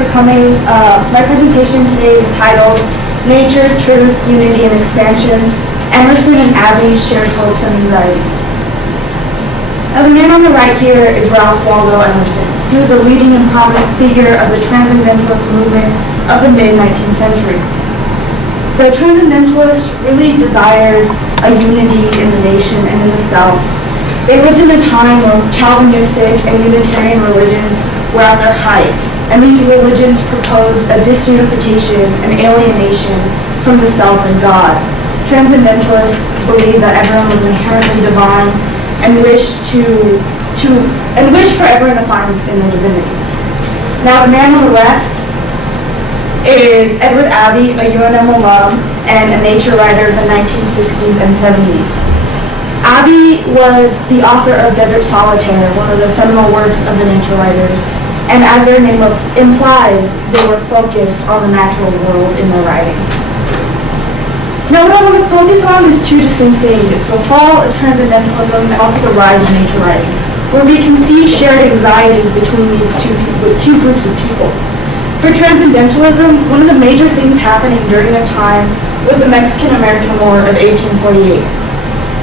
for coming. My presentation today is titled Nature, Truth, Unity, and Expansion, Emerson and Abbey's Shared Hopes and Anxieties. Now, the man on the right here is Ralph Waldo Emerson. He was a leading and prominent figure of the Transcendentalist movement of the mid-19th century. The Transcendentalists really desired a unity in the nation and in the South. They lived in a time where Calvinistic and Unitarian religions were at their height, and these religions proposed a disunification and alienation from the self and God. Transcendentalists believed that everyone was inherently divine and wished for everyone to find this in their divinity. Now, the man on the left is Edward Abbey, a UNM alum and a nature writer of the 1960s and 70s. Abbey was the author of Desert Solitaire, one of the seminal works of the nature writers, and as their name implies, they were focused on the natural world in their writing. Now, what I want to focus on is two distinct things. It's the fall of Transcendentalism and also the rise of nature writing, where we can see shared anxieties between these two groups of people. For Transcendentalism, one of the major things happening during their time was the Mexican-American War of 1848.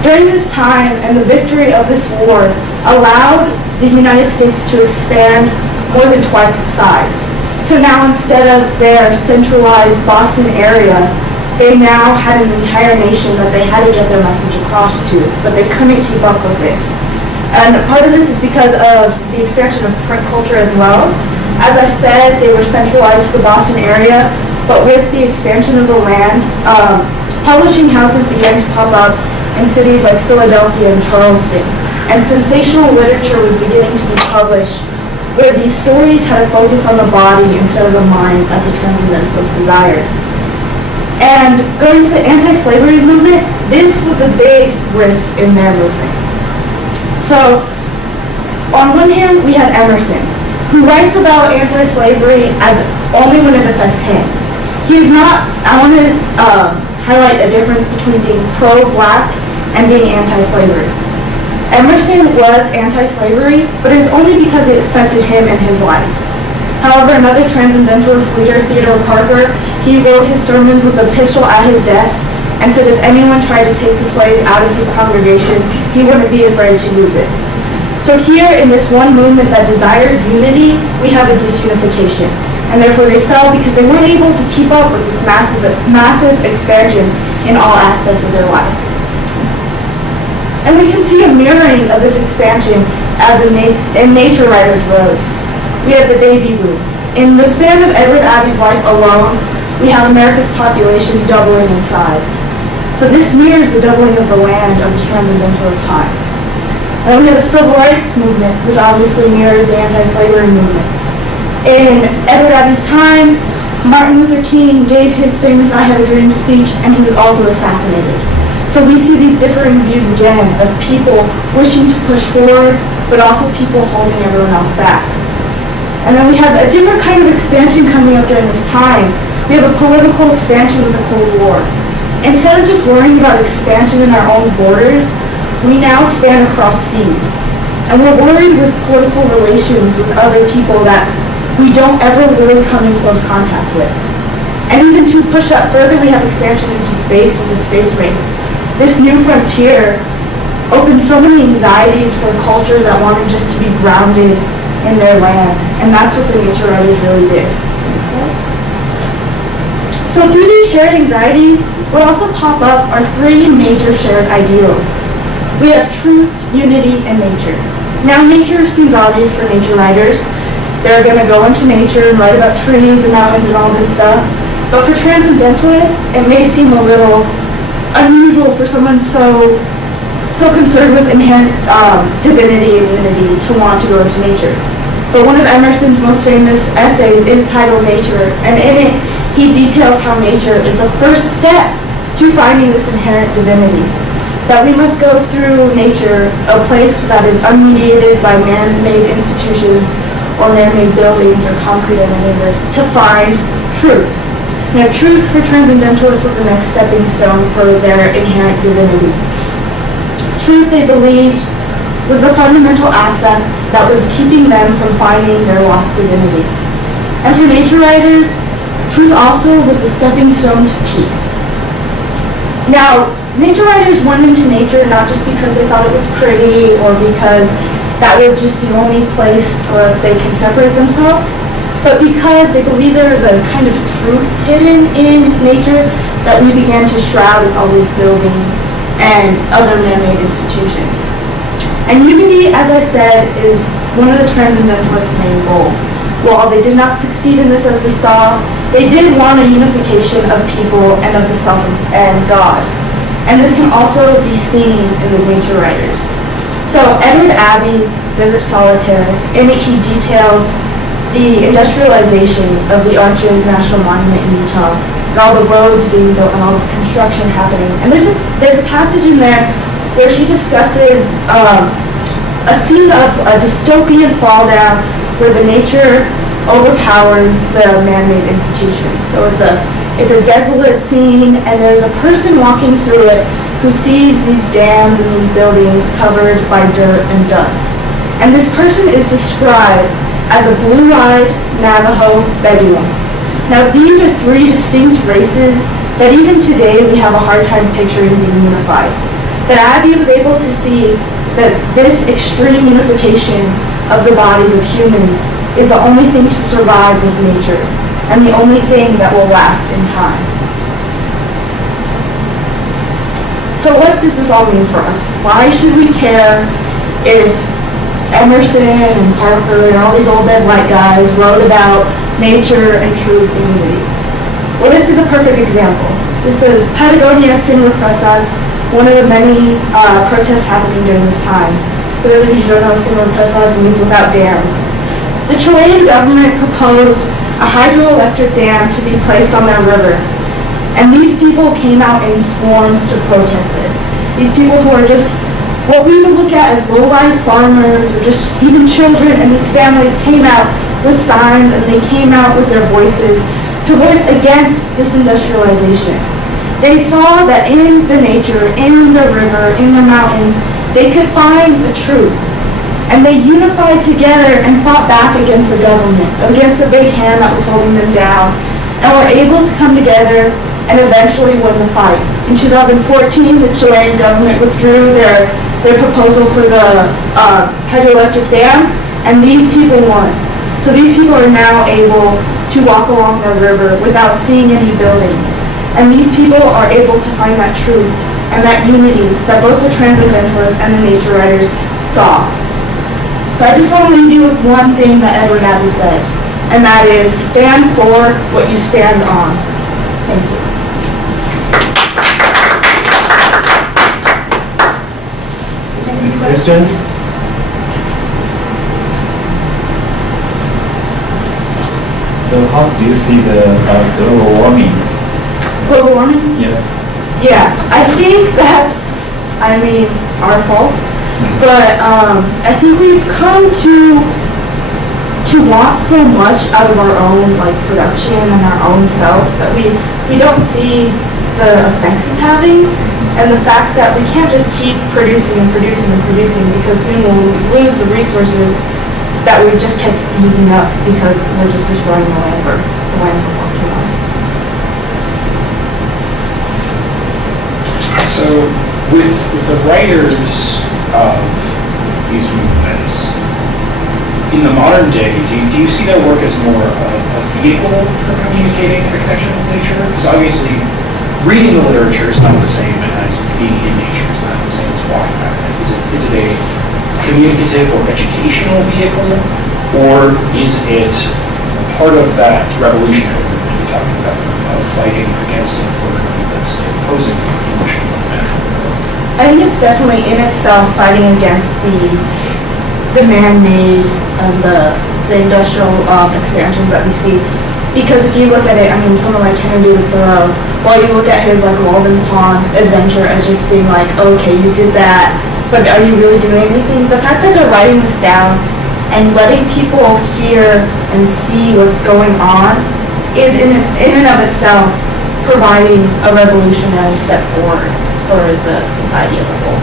During this time, and the victory of this war allowed the United States to expand more than twice its size. So now, instead of their centralized Boston area, they now had an entire nation that they had to get their message across to, but they couldn't keep up with this. And part of this is because of the expansion of print culture as well. As I said, they were centralized to the Boston area, but with the expansion of the land, publishing houses began to pop up in cities like Philadelphia and Charleston, and sensational literature was beginning to be published where these stories had a focus on the body instead of the mind as the Transcendentalists desired. And going to the anti-slavery movement, this was a big rift in their movement. So, on one hand, we have Emerson, who writes about anti-slavery as only when it affects him. He is not, I want to highlight a difference between being pro-black and being anti-slavery. Emerson was anti-slavery, but it's only because it affected him in his life. However, another Transcendentalist leader, Theodore Parker, he wrote his sermons with a pistol at his desk and said if anyone tried to take the slaves out of his congregation, he wouldn't be afraid to use it. So here in this one movement that desired unity, we have a disunification. And therefore they fell because they weren't able to keep up with this massive expansion in all aspects of their life. And we can see a mirroring of this expansion as in nature writers' rose. We have the baby boom. In the span of Edward Abbey's life alone, we have America's population doubling in size. So this mirrors the doubling of the land of the Transcendentalist time. And then we have the Civil Rights Movement, which obviously mirrors the anti-slavery movement. In Edward Abbey's time, Martin Luther King gave his famous I Have a Dream speech, and he was also assassinated. So we see these differing views again of people wishing to push forward, but also people holding everyone else back. And then we have a different kind of expansion coming up during this time. We have a political expansion with the Cold War. Instead of just worrying about expansion in our own borders, we now span across seas. And we're worried with political relations with other people that we don't ever really come in close contact with. And even to push that further, we have expansion into space with the space race. This new frontier opened so many anxieties for a culture that wanted just to be grounded in their land. And that's what the nature writers really did. So through these shared anxieties, what also pop up are three major shared ideals. We have truth, unity, and nature. Now, nature seems obvious for nature writers. They're going to go into nature and write about trees and mountains and all this stuff. But for Transcendentalists, it may seem a little unusual for someone so concerned with inherent divinity and unity to want to go into nature. But one of Emerson's most famous essays is titled Nature, and in it, he details how nature is the first step to finding this inherent divinity. That we must go through nature, a place that is unmediated by man-made institutions or man-made buildings or concrete and any of this, to find truth. Now, truth for Transcendentalists was the next stepping stone for their inherent divinity. Truth, they believed, was the fundamental aspect that was keeping them from finding their lost divinity. And for nature writers, truth also was a stepping stone to peace. Now, nature writers went into nature not just because they thought it was pretty or because that was just the only place where they can separate themselves, but because they believed there was a kind of truth hidden in nature that we began to shroud with all these buildings and other man-made institutions. And unity, as I said, is one of the Transcendentalists' main goals. While they did not succeed in this as we saw, they did want a unification of people and of the self and God. And this can also be seen in the nature writers. So Edward Abbey's Desert Solitaire, in it he details the industrialization of the Arches National Monument in Utah, and all the roads being built and all this construction happening. And there's a passage in there where he discusses a scene of a dystopian fall down where the nature overpowers the man-made institutions. So it's a desolate scene, and there's a person walking through it who sees these dams and these buildings covered by dirt and dust. And this person is described as a blue-eyed Navajo Bedouin. Now these are three distinct races that even today we have a hard time picturing being unified. But Abbey was able to see that this extreme unification of the bodies of humans is the only thing to survive with nature, and the only thing that will last in time. So what does this all mean for us? Why should we care if Emerson and Parker and all these old dead white guys wrote about nature and truth and unity? Well, this is a perfect example. This is Patagonia Sin Represas, one of the many protests happening during this time. For those of you who don't know, Sin Represas means without dams. The Chilean government proposed a hydroelectric dam to be placed on their river. And these people came out in swarms to protest this. These people who are just what we would look at as low-life farmers or just even children, and these families came out with signs and they came out with their voices to voice against this industrialization. They saw that in the nature, in the river, in the mountains, they could find the truth. And they unified together and fought back against the government, against the big hand that was holding them down, and were able to come together and eventually win the fight. In 2014, the Chilean government withdrew their proposal for the hydroelectric dam, and these people won. So these people are now able to walk along the river without seeing any buildings. And these people are able to find that truth and that unity that both the Transcendentalists and the nature writers saw. So I just want to leave you with one thing that Edward Abbey said, and that is stand for what you stand on. Thank you. Any questions? So how do you see the global warming? Global warming? Yes. Yeah, I think that's, our fault. But I think we've come to want so much out of our own production and our own selves that we don't see the effects it's having, and the fact that we can't just keep producing and producing and producing, because soon we'll lose the resources that we just kept using up because we're just destroying the land we're working on. So with the writers of these movements, in the modern day, do you see their work as more a vehicle for communicating a connection with nature? Because obviously, reading the literature is not the same as being in nature. It's not the same as walking around it. Is it a communicative or educational vehicle, or is it part of that revolutionary movement you're talking about, of fighting against an authority that's imposing conditions on the natural world? I think it's definitely in itself fighting against the man-made and the industrial expansions that we see. Because if you look at it, someone like Henry David Thoreau, while you look at his Walden Pond adventure as just being okay, you did that, but are you really doing anything? The fact that they're writing this down and letting people hear and see what's going on is in and of itself providing a revolutionary step forward for the society as a whole.